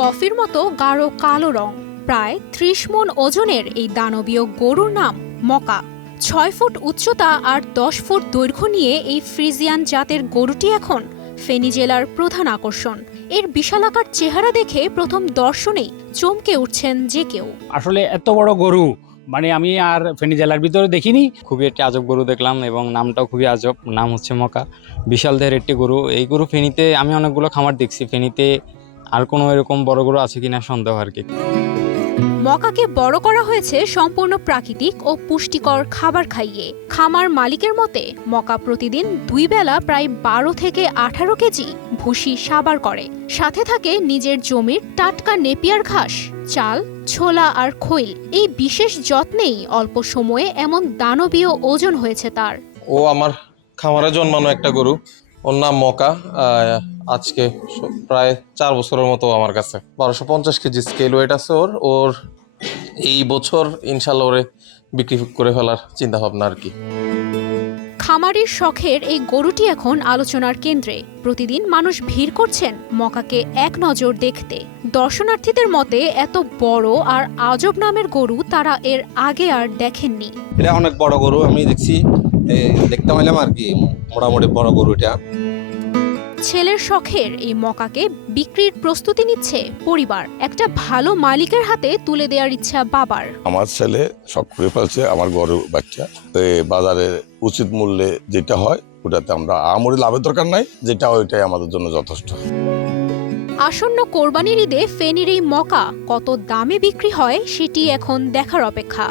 কফির মতো গাঢ় কালো রং। প্রায় ৩০ মণ ওজনের এই দানবীয় গরুর নাম মকা। ৬ ফুট উচ্চতা আর ১০ ফুট দৈর্ঘ্য নিয়ে এই ফ্রিজিয়ান জাতের গরুটি এখন ফেনী জেলার প্রধান আকর্ষণ। এর বিশালাকার চেহারা দেখে প্রথম দর্শনেই চমকে উঠছেন যে কেউ। আসলে এত বড় গরু আমি আর ফেনী জেলার ভিতরে দেখিনি। খুবই একটি আজব গরু দেখলাম এবং নামটাও খুবই আজব। নাম হচ্ছে মকা। বিশাল দেহের একটি গরু। এই গরু ফেনীতে আমি অনেকগুলো খামার দেখছি, ফেনীতে আর কোনো এরকম বড় গরু আছে কিনা সন্দেহ আর কি। মকাকে বড় করা হয়েছে সম্পূর্ণ প্রাকৃতিক ও পুষ্টিকর খাবার খাইয়ে। খামার মালিকের মতে মকা প্রতিদিন ২ বেলা প্রায় ১২ থেকে ১৮ কেজি ভুসি সাবার করে। সাথে থাকে নিজের জমির টাটকা নেপিয়ার ঘাস, চাল, ছোলা আর খৈল। এই বিশেষ যত্নেই অল্প সময়ে এমন দানবীয় ওজন হয়েছে তার। ও আমার খামারে জন্মানো একটা গরু, ওর নাম মকা। আজকে প্রায় ৪ বছরের মতো আমার কাছে। ১২৫০ কেজি স্কেল ওয়েট আছে ওর এই বছর ইনশাল্লাহ ওরে বিক্রি করে ফেলার চিন্তা ভাবনা আর কি। খামারির শখের এই গরুটি এখন আলোচনার কেন্দ্রে। প্রতিদিন মানুষ ভিড় করছেন মকাকে এক নজর দেখতে। দর্শনার্থীদের মতে এত বড় আর আজব নামের গরু তারা এর আগে আর দেখেননি। এটা অনেক বড় গরু, আমি দেখছি, দেখতে পাইলাম আর কি, মোটামুটি বড় গরু এটা। ছেলের শখের এই মকাকে বিক্রির প্রস্তুতি নিচ্ছে পরিবার। একটা ভালো মালিকের হাতে তুলে দেওয়ার ইচ্ছা বাবার। আমার ছেলে শখ করে ফেলছে আমার গরুর বাচ্চা, বাজারে উচিত মূল্যে যেটা হয় ওটাতে আমরা আমরি লাভের দরকার নাই, যেটা ওইটাই আমাদের জন্য যথেষ্ট। আসন্ন কোরবানির ঈদে ফেনীর এই মকা কত দামে বিক্রি হয় সেটি এখন দেখার অপেক্ষা।